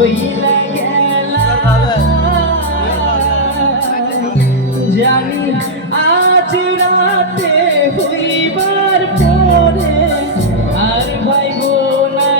চইলা গেলা জানি আজ রাতে হইবার পরে আর ভাইব না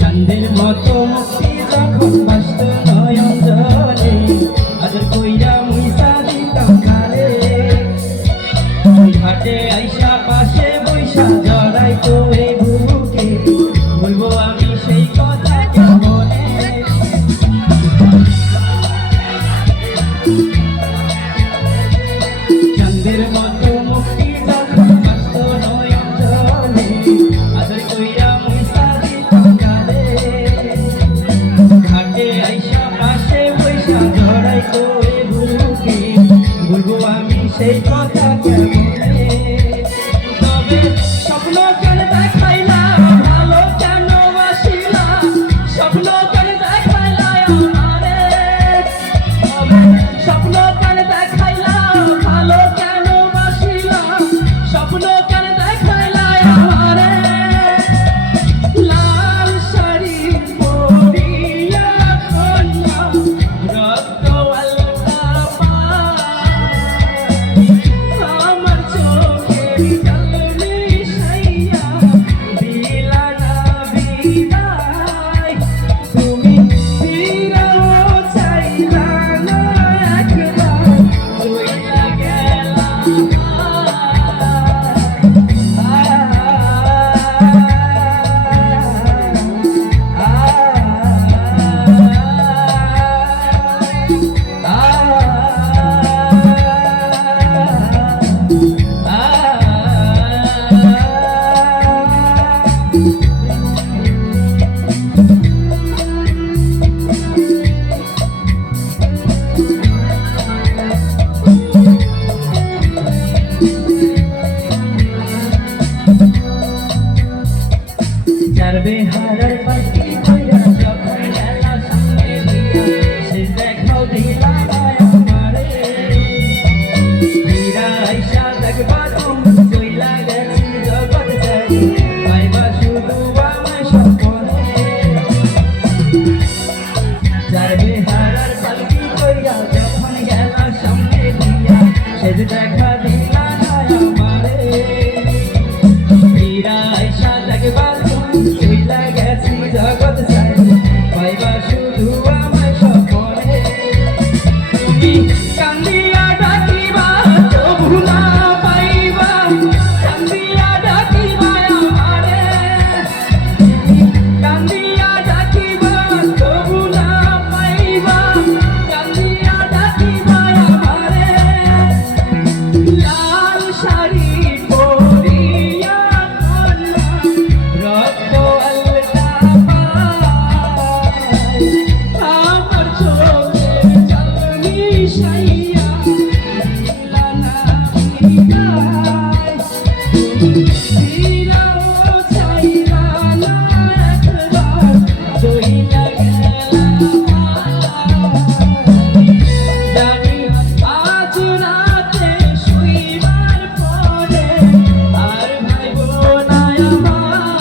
চাঁদের মতো মুক্তি যখন বাসত নয়ন জলে আদর কইরা মুইসা দিতাম কালে ওই ঘাটে আইসা পাশে বৈশা জড়াই তো এই বুকে বলবো আমি সেই কথা কেমনে চাঁদের মতো মুক্তি যখন বাসত নয়ন জলে আদর কইরা মুইসা দিতাম কালে ঘাটে আইসা পাশে বৈশা জড়াই তো এই বুকে বলবো আমি সেই কথা কেমনে তবে স্বপ্ন কেন দেখাইলা ভালো কেন বাসিলা স্বপ্ন কেন দেখাইলা আমারে তবে স্বপ্ন কেন দেখাইলা ভালো কেন বাসিলা স্বপ্ন কেন দেখাইলা আমারে লাল শাড়ি পরিয়া কন্যা রক্ত আলতা আমার চোখের জল মিশাইয়া দিলা না বিদায় তুমি ফিরাও চাইলা না একবার চইলা গেলা যার বেহারার পাখি কইরা যখন গেলা সামনে দিয়া সে দেখাও দিলা আমারে ফিরা আইসা দেখবা তুমি চইলা গেছি জগৎ ছেড়ে পাইবা শুধু আমায় স্বপ্নে যার বেহারার পাখি কইরা যখন গেলা সামনে দিয়া সে দেখা দিলা আমারে ফিরা আইসা দেখবা চইলা গেছি জগৎ ছেড়ে পাইবা শুধু আমায় স্বপ্নে তুমি কান্দিয়া ডাকিবা তবু না পাইবা কান্দিয়া ডাকিবা আমারে কান্দিয়া ডাকিবা তবু না পাইবা কান্দিয়া ডাকিবা আমারে লাল শাড়ি পরিয়া কন্যা রক্ত আলতা আমার চোখের জল মিশাইয়া দিলা না বিদায় ফিরাও চাইলা না একবার চইলা গেলা জানি আজ রাতে শুইবার পরে আর ভাইব না আমার